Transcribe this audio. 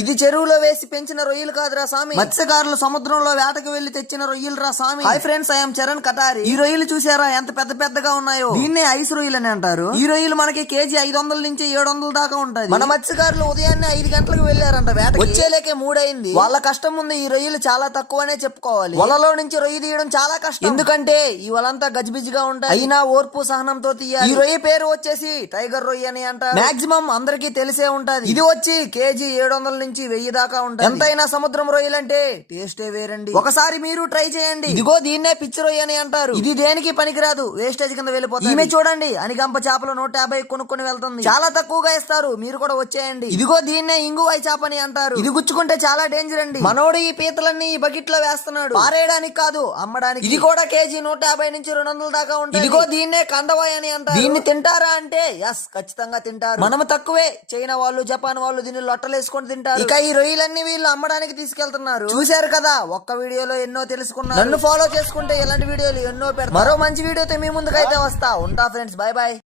ఇది చెరువులో వేసి పెంచిన రొయ్యలు కాదురా సామి, మత్స్యకారులు సముద్రంలో వేటకు వెళ్లి తెచ్చిన రొయ్యలు రా సామి. Hi friends, I'm Charan Katari. ఈ రొయ్యలు చూసారా ఎంత పెద్ద పెద్దగా ఉన్నాయో? దీన్నే ఐస్ రొయ్యలు అని అంటారు. ఈ రొయ్యలు మనకి కేజీ 500 నుంచి 700 దాకా ఉంటది. మన మత్స్యకారులు ఉదయాన్నే 5 గంటలకు వెళ్లారంట వేట, వచ్చేలేకే 3 అయింది. వాళ్ళ కష్టం ఉంది, ఈ రొయ్యలు చాలా తక్కువనే చెప్పుకోవాలి. వలలో నుంచి రొయ్య తీయడం చాలా కష్టం, ఎందుకంటే ఈ వలంతా గజిబిజిగా ఉంటాయి. అయినా ఓర్పు సహనంతో తీయాలి. ఈ రొయ్య పేరు వచ్చేసి టైగర్ రొయ్య అని అంటారు. మాక్సిమం అందరికీ తెలిసే ఉంటది. ఇది వచ్చి కేజీ 700 నుంచి 1000 దాకా ఉంటది. ఎంతైనా సముద్రం రొయ్యలంటే టేస్టే వేరండి. ఒకసారి మీరు ట్రై చేయండి. ఇదిగో దీన్నే పిచ్చి రొయ్య అని అంటారు. ఇది దేనికి పనికిరాదు, వేస్టేజ్ కింద వెళ్ళిపోతుంది. ఈమె చూడండి, అనిగంప చేపలు 150 కొనుక్కొని వెళ్తుంది. చాలా తక్కువగా ఇస్తారు, మీరు కూడా వచ్చేయండి. ఇదిగో దీన్నే ఇంగువై చేప అని అంటారు. ఇది గుచ్చుకుంటే చాలా డేంజర్ అండి. మనోడు ఈ పీతలన్నీ ఈ బకెట్ లో వేస్తున్నాడు, పారేయడానికి కాదు అమ్మడానికి. ఇది కూడా కేజీ 150 నుంచి 200 దాకా ఉంటుంది. ఇదిగో దీన్నే కందవాయ్ అని అంటారు. దీన్ని తింటారా అంటే ఎస్, ఖచ్చితంగా తింటారు. మనము తక్కువే, చైనా వాళ్ళు జపాన్ వాళ్ళు దీన్ని లొట్టలేసుకొని తింటారు. ఇక ఈ రొయ్యలన్నీ వీళ్ళు అమ్మడానికి తీసుకెళ్తున్నారు. చూశారు కదా, ఒక్క వీడియోలో ఎన్నో తెలుసుకున్నారు. నన్ను ఫాలో చేసుకుంటే ఇలాంటి వీడియోలు ఎన్నో పెడతా. మరో మంచి వీడియోతో మీ ముందుకైతే వస్తా. ఉంటా ఫ్రెండ్స్, బై బై.